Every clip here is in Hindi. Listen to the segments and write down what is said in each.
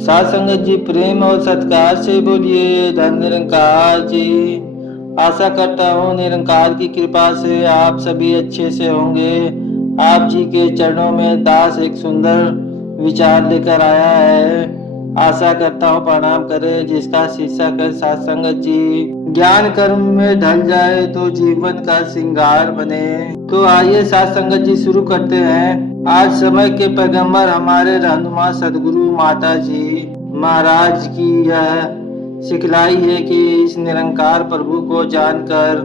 साथ संगत जी प्रेम और सत्कार से बोलिए धन निरंकार जी। आशा करता हूँ निरंकार की कृपा से आप सभी अच्छे से होंगे। आप जी के चरणों में दास एक सुंदर विचार लेकर आया है। आशा करता हूँ प्रणाम करें, जिसका शीर्षक है साथ संगत जी। ज्ञान कर्म में ढल जाए तो जीवन का श्रृंगार बने। तो आइए साथ संगत जी शुरू करते हैं। आज समय के पैगंबर हमारे रहनुमा सदगुरु माता जी महाराज की यह सिखलाई है कि इस निरंकार प्रभु को जानकर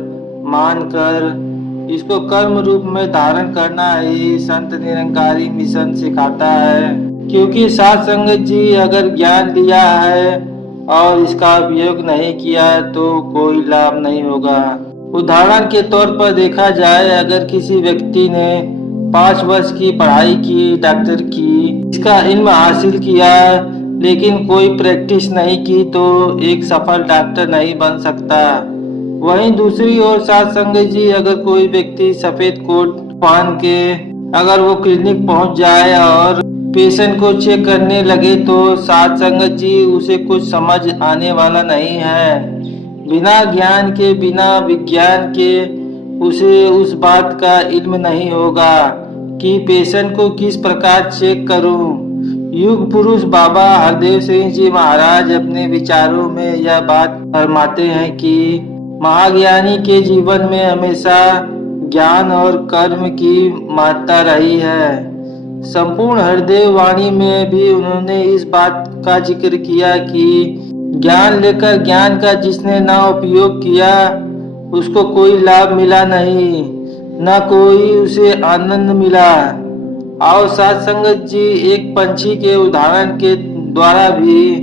मानकर इसको कर्म रूप में धारण करना ही संत निरंकारी मिशन सिखाता है। क्योंकि साथ संगत जी अगर ज्ञान लिया है और इसका उपयोग नहीं किया तो कोई लाभ नहीं होगा। उदाहरण के तौर पर देखा जाए, अगर किसी व्यक्ति ने 5 वर्ष की पढ़ाई की, डॉक्टर की, इसका इल्म हासिल किया, लेकिन कोई प्रैक्टिस नहीं की तो एक सफल डॉक्टर नहीं बन सकता। वहीं दूसरी ओर साथ संगत जी अगर कोई व्यक्ति सफेद कोट पहन के अगर वो क्लिनिक पहुंच जाए और पेशेंट को चेक करने लगे तो साथ संगत जी उसे कुछ समझ आने वाला नहीं है। बिना ज्ञान के, बिना विज्ञान के उसे उस बात का इल्म नहीं होगा कि पेशेंट को किस प्रकार चेक करूं। युग पुरुष बाबा हरदेव सिंह जी महाराज अपने विचारों में यह बात फरमाते हैं कि महाज्ञानी के जीवन में हमेशा ज्ञान और कर्म की महत्ता रही है। संपूर्ण हरदेव वाणी में भी उन्होंने इस बात का जिक्र किया कि ज्ञान लेकर ज्ञान का जिसने ना उपयोग किया उसको कोई लाभ मिला नहीं, न कोई उसे आनंद मिला। और साथ संगत जी एक पंछी के उदाहरण के द्वारा भी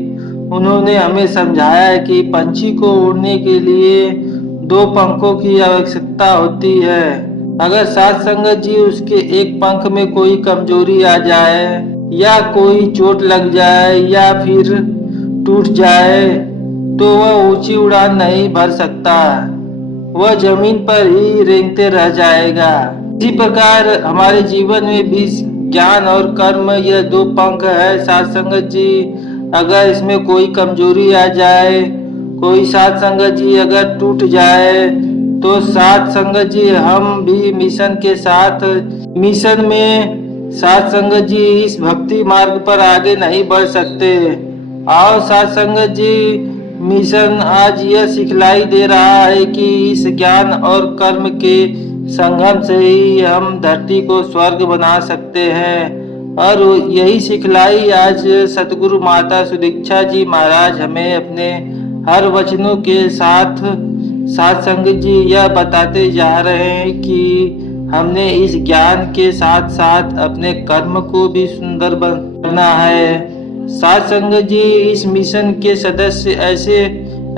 उन्होंने हमें समझाया है कि पंछी को उड़ने के लिए 2 पंखों की आवश्यकता होती है। अगर साथ संगत जी उसके एक पंख में कोई कमजोरी आ जाए या कोई चोट लग जाए या फिर टूट जाए तो वह ऊंची उड़ान नहीं भर सकता, वह जमीन पर ही रेंगते रह जाएगा। इसी प्रकार हमारे जीवन में भी ज्ञान और कर्म यह 2 पंख है साथ संगत जी। अगर इसमें कोई कमजोरी आ जाए, कोई साथ संगत जी अगर टूट जाए तो साथ संगत जी हम भी मिशन के साथ मिशन में साथ संगत जी इस भक्ति मार्ग पर आगे नहीं बढ़ सकते। और साथ संगत जी मिशन आज यह सिखलाई दे रहा है कि इस ज्ञान और कर्म के संगम से ही हम धरती को स्वर्ग बना सकते हैं। और यही सिखलाई आज सतगुरु माता सुदीक्षा जी महाराज हमें अपने हर वचनों के साथ साथ संगत जी यह बताते जा रहे हैं कि हमने इस ज्ञान के साथ साथ अपने कर्म को भी सुंदर बनाना है। साथ संगत जी इस मिशन के सदस्य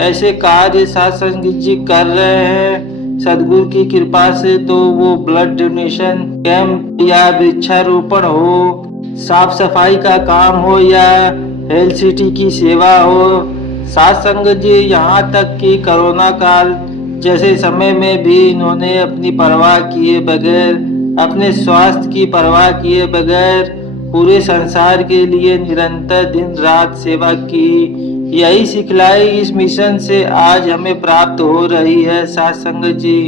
ऐसे कार्य साथ संगत जी कर रहे हैं सदगुरु की कृपा से। तो वो ब्लड डोनेशन कैंप या वृक्षारोपण हो, साफ सफाई का काम हो या हेल्थ सिटी की सेवा हो। साथ संगत जी यहाँ तक कि कोरोना काल जैसे समय में भी इन्होंने अपनी परवाह किए बगैर, अपने स्वास्थ्य की परवाह किए बगैर पूरे संसार के लिए निरंतर दिन रात सेवा की। यही सिखलाई इस मिशन से आज हमें प्राप्त हो रही है साथ संगत जी।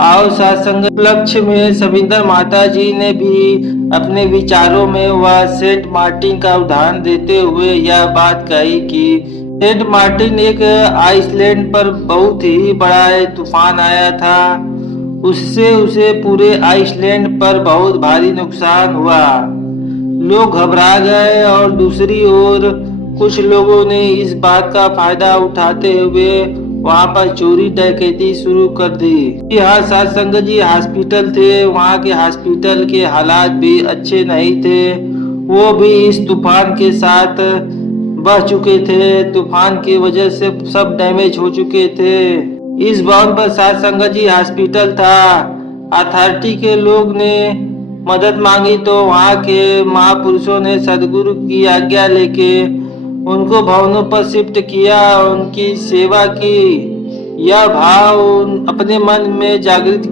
आओ साथ संगत लक्ष्य में सविंदर माता जी ने भी अपने विचारों में वह सेंट मार्टिन का उदाहरण देते हुए यह बात कही कि सेंट मार्टिन एक आइसलैंड पर बहुत ही बड़ा तूफान आया था, उससे उसे पूरे आइसलैंड पर बहुत भारी नुकसान हुआ। लोग घबरा गए और दूसरी ओर कुछ लोगों ने इस बात का फायदा उठाते हुए वहां पर चोरी डकैती शुरू कर दी। यहाँ साथ संगत जी हॉस्पिटल थे, वहां के हॉस्पिटल के हालात भी अच्छे नहीं थे, वो भी इस तूफान के साथ बह चुके थे। तूफान की वजह से सब डैमेज हो चुके थे। इस भवन पर साथ संगत जी हॉस्पिटल था। अथॉरिटी के लोग ने मदद मांगी तो वहां के महापुरुषों ने सदगुरु की आज्ञा लेके उनको भवनों पर शिफ्ट किया, उनकी सेवा की। यह भाव अपने मन में जागृत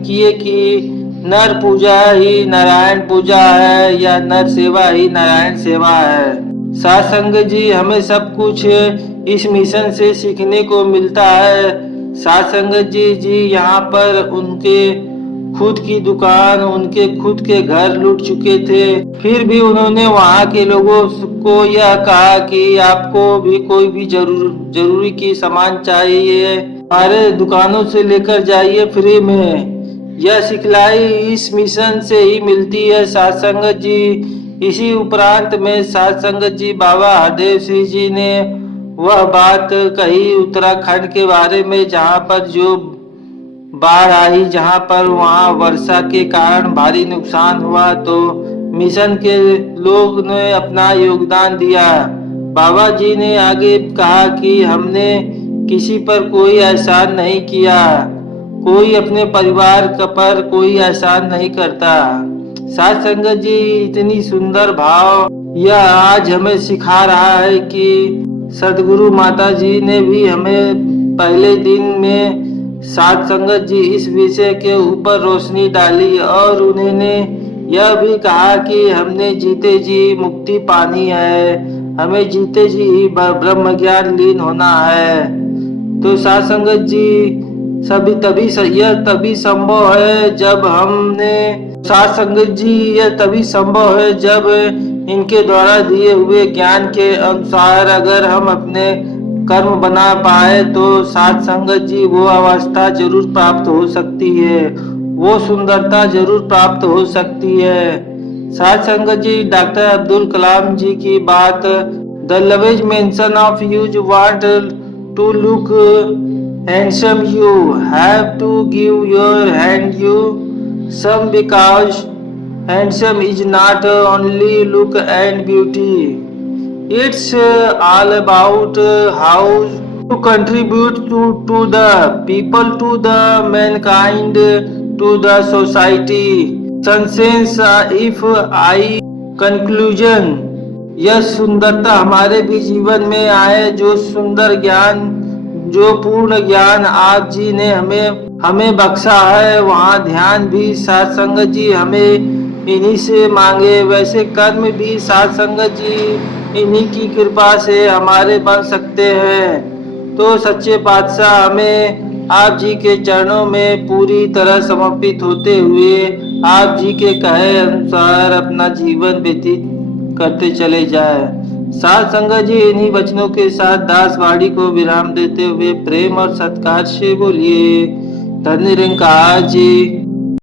किए कि नर पूजा ही नारायण पूजा है या नर सेवा ही नारायण सेवा है। साथ संगत जी, हमें सब कुछ इस मिशन से सीखने को मिलता है। साथ संगत जी यहाँ पर उनके खुद की दुकान, उनके खुद के घर लूट चुके थे, फिर भी उन्होंने वहाँ के लोगों को यह कहा कि आपको भी कोई भी जरूरी की सामान चाहिए, हमारे दुकानों से लेकर जाइए फ्री में। यह सिखलाई इस मिशन से ही मिलती है साथ संगत जी। इसी उपरांत में साथ संगत जी बाबा हरदेव सिंह जी ने वह बात कही उत्तराखंड के बारे में, जहाँ पर जो बाढ़ आई, जहाँ पर वहाँ वर्षा के कारण भारी नुकसान हुआ, तो मिशन के लोग ने अपना योगदान दिया। बाबा जी ने आगे कहा कि हमने किसी पर कोई एहसान नहीं किया, कोई अपने परिवार पर कोई एहसान नहीं करता। साथ संगत जी, इतनी सुंदर भाव यह आज हमें सिखा रहा है कि सदगुरु माता जी ने भी हमें पहले दिन में साथ संगत जी इस विषय के ऊपर रोशनी डाली और उन्होंने यह भी कहा कि हमने जीते जी मुक्ति पानी है, हमें जीते जी ही ब्रह्म ज्ञान लीन होना है। तो साथ संगत जी, सभी तभी यह तभी संभव है जब हमने साथ संगत जी यह तभी संभव है जब इनके द्वारा दिए हुए ज्ञान के अनुसार अगर हम अपने कर्म बना पाए तो साथ संगत जी वो अवस्था जरूर प्राप्त हो सकती है, वो सुंदरता जरूर प्राप्त हो सकती है। साथ संगत जी, डॉक्टर अब्दुल कलाम जी की बात, the loves mention of use want to look handsome, you have to give your hand you some, because handsome is not only look and beauty, it's all about how to contribute to the people, to the mankind, to the society. Since if I conclusion, यह सुंदरता हमारे भी जीवन में आए, जो सुंदर ज्ञान, जो पूर्ण ज्ञान आप जी ने हमें बख्शा है, वहाँ ध्यान भी साथ संगत जी हमें इन्हीं से मांगे, वैसे कर्म भी साथ संगत जी इन्हीं की कृपा से हमारे बन सकते हैं। तो सच्चे पातशाह हमें आप जी के चरणों में पूरी तरह समर्पित होते हुए आप जी के कहे अनुसार अपना जीवन व्यतीत करते चले जाए। साथ संगत जी, इन्हीं वचनों के साथ दासवाड़ी को विराम देते हुए प्रेम और सत्कार से बोलिए धन्य निरंकार जी।